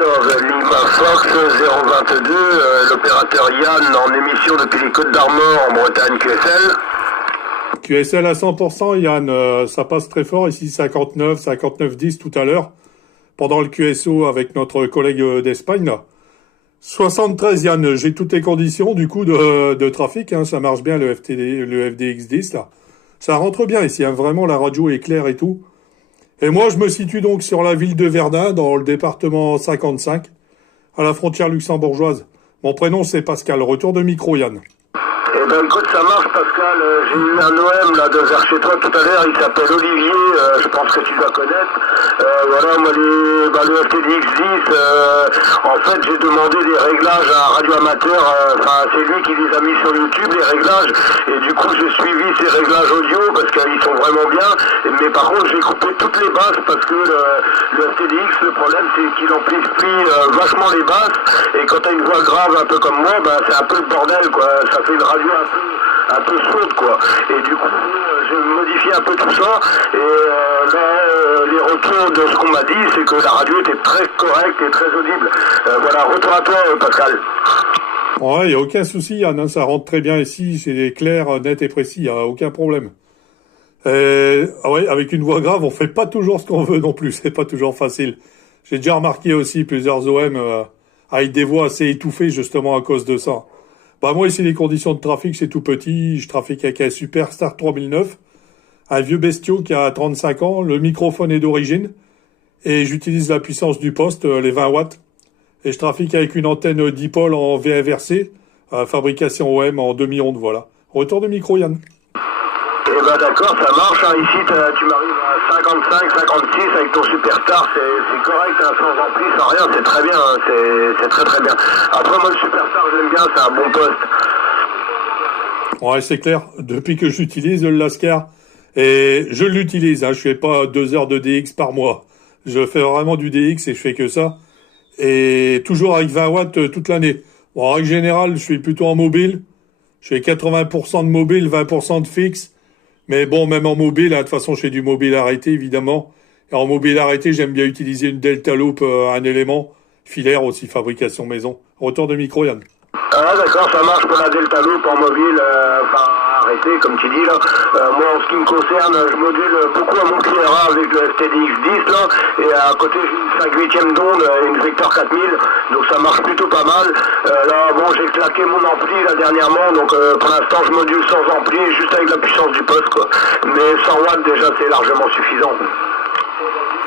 Christophe, Lima Fox 022, l'opérateur Yann en émission depuis les Côtes d'Armor en Bretagne, QSL. QSL à 100%, Yann, ça passe très fort ici, 59-10 tout à l'heure, pendant le QSO avec notre collègue d'Espagne là. 73 Yann, j'ai toutes les conditions du coup de trafic, hein, ça marche bien le FDX10 là. Ça rentre bien ici, hein, vraiment la radio est claire et tout. Et moi je me situe donc sur la ville de Verdun, dans le département 55, à la frontière luxembourgeoise. Mon prénom c'est Pascal, retour de micro Yann. Eh ben écoute, ça marche Pascal, j'ai eu un OM là de vers chez toi tout à l'heure, il s'appelle Olivier, je pense que tu dois connaître. Voilà, moi le FTDX10, en fait j'ai demandé des réglages à Radio Amateur, c'est lui qui les a mis sur YouTube, les réglages, et du coup j'ai suivi ces réglages audio parce qu'ils sont vraiment bien, mais par contre j'ai coupé toutes les basses parce que le FTDX, le problème c'est qu'il amplifie vachement les basses, et quand t'as une voix grave un peu comme moi, c'est un peu le bordel quoi, ça fait une radio un peu sourde quoi, et du coup j'ai modifié un peu tout ça, et les retours de ce qu'on m'a dit c'est que la radio était très correcte et très audible. Voilà, retour à toi Pascal. Ouais, il n'y a aucun souci Yann, hein, ça rentre très bien ici, c'est clair, net et précis, il n'y a aucun problème. Ouais, avec une voix grave, on fait pas toujours ce qu'on veut non plus, c'est pas toujours facile. J'ai déjà remarqué aussi plusieurs OM avec des voix assez étouffées justement à cause de ça. Moi ici les conditions de trafic c'est tout petit, je trafique avec un Superstar 3009, un vieux bestiau qui a 35 ans, le microphone est d'origine, et j'utilise la puissance du poste, les 20 watts, et je trafique avec une antenne dipôle en V inversé, fabrication OM en demi-onde, voilà. Retour de micro Yann. Eh ben d'accord, ça marche, hein. Ici tu m'arrives à 55, 56 avec ton Superstar, c'est correct, hein, sans ampli, sans rien, c'est très bien, hein. C'est très très bien. Après moi le Superstar j'aime bien, c'est un bon poste. Ouais, c'est clair, depuis que j'utilise le Lascar, et je l'utilise, hein, je fais pas 2 heures de DX par mois, je fais vraiment du DX et je fais que ça, et toujours avec 20 watts toute l'année. Bon, en règle générale, je suis plutôt en mobile, je fais 80% de mobile, 20% de fixe. Mais bon, même en mobile, hein, de toute façon, je fais du mobile arrêté, évidemment. Et en mobile arrêté, j'aime bien utiliser une Delta Loop, un élément filaire aussi, fabrication maison. Retour de micro, Yann. Ah d'accord, ça marche pour la Delta Loop en mobile, arrêté, comme tu dis là. Moi, en ce qui me concerne, je module beaucoup à mon CLRA avec le FTDX10 là, et à côté, j'ai une 5/8e d'onde, une Vector 4000, donc ça marche plutôt pas mal. Là, bon, j'ai claqué mon ampli là dernièrement, donc pour l'instant, je module sans ampli, juste avec la puissance du poste quoi. Mais 100 watts déjà, c'est largement suffisant.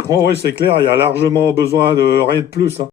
Oh oui, c'est clair, il y a largement besoin de rien de plus, hein.